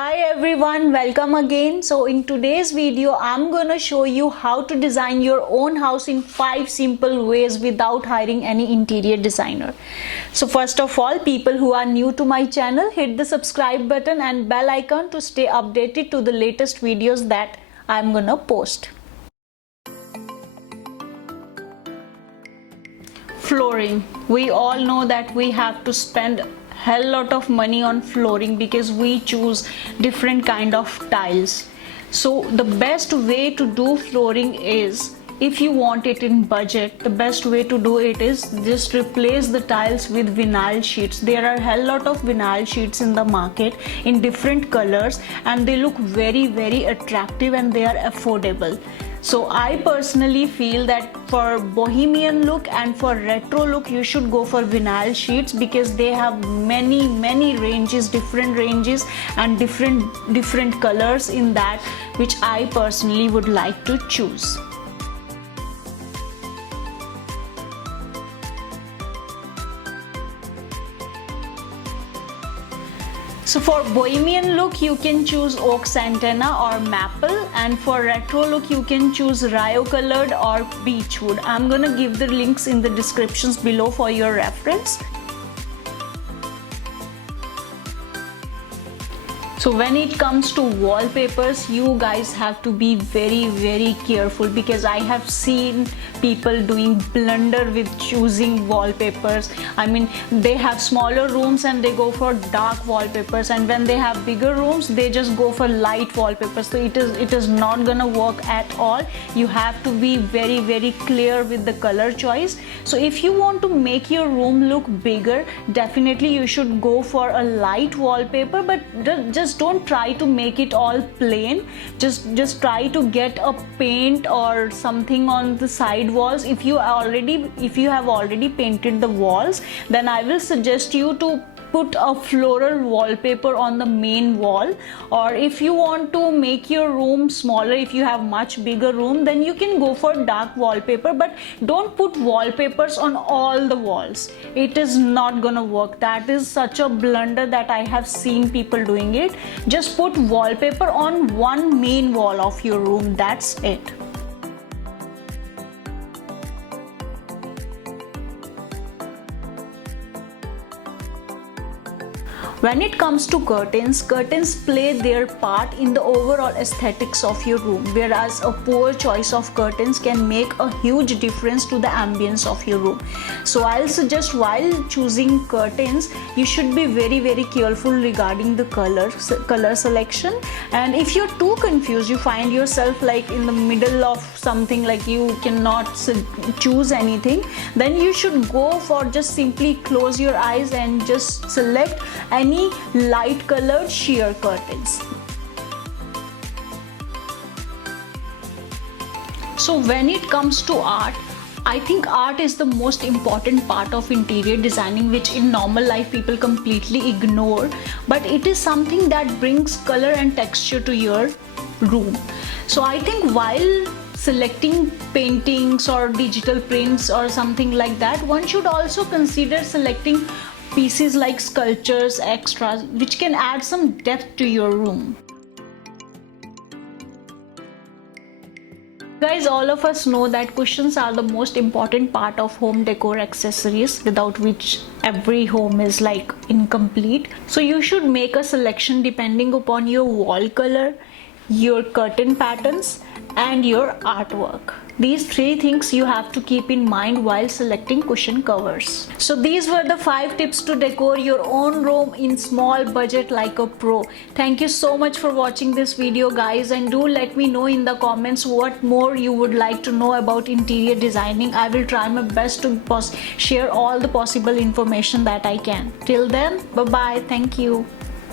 Hi everyone, welcome again. So in today's video I'm gonna show you how to design your own house in 5 simple ways without hiring any interior designer. So first of all, people who are new to my channel, hit the subscribe button and bell icon to stay updated to the latest videos that I'm gonna post. Flooring. We all know that we have to spend hell lot of money on flooring because we choose different kind of tiles. So the best way to do flooring is, if you want it in budget, the best way to do it is just replace the tiles with vinyl sheets. There are hell lot of vinyl sheets in the market in different colors and they look very attractive and they are affordable. So I personally feel that for bohemian look and for retro look you should go for vinyl sheets because they have many ranges, different ranges and different colors in that, which I personally would like to choose. So for bohemian look you can choose oak Santana or maple, and for retro look you can choose Rio colored or beechwood. I'm gonna give the links in the descriptions below for your reference. So when it comes to wallpapers, you guys have to be very careful because I have seen people doing blunder with choosing wallpapers. I mean, they have smaller rooms and they go for dark wallpapers, and when they have bigger rooms they just go for light wallpapers. So it is not gonna work at all. You have to be very clear with the color choice. So if you want to make your room look bigger, definitely you should go for a light wallpaper, but just don't try to make it all plain. Just try to get a paint or something on the side walls. If you have already painted the walls, then I will suggest you to put a floral wallpaper on the main wall. Or if you want to make your room smaller, if you have much bigger room, then you can go for dark wallpaper, but don't put wallpapers on all the walls. It is not gonna work. That is such a blunder that I have seen people doing it. Just put wallpaper on one main wall of your room, that's it. When it comes to curtains play their part in the overall aesthetics of your room, whereas a poor choice of curtains can make a huge difference to the ambience of your room. So I'll suggest while choosing curtains, you should be very careful regarding the color selection. And if you're too confused, you find yourself like in the middle of something, like you cannot choose anything, then you should go for just simply close your eyes and just select any light colored sheer curtains. So when it comes to art, I think art is the most important part of interior designing, which in normal life people completely ignore, but it is something that brings color and texture to your room. So I think while selecting paintings or digital prints or something like that, one should also consider selecting pieces like sculptures, extras, which can add some depth to your room. Guys, all of us know that cushions are the most important part of home decor accessories, without which every home is like incomplete. So you should make a selection depending upon your wall color, your curtain patterns and your artwork. These 3 things you have to keep in mind while selecting cushion covers. So these were the 5 tips to decor your own room in small budget like a pro. Thank you so much for watching this video, guys, and do let me know in the comments what more you would like to know about interior designing. I will try my best to share all the possible information that I can. Till then, bye bye. Thank you.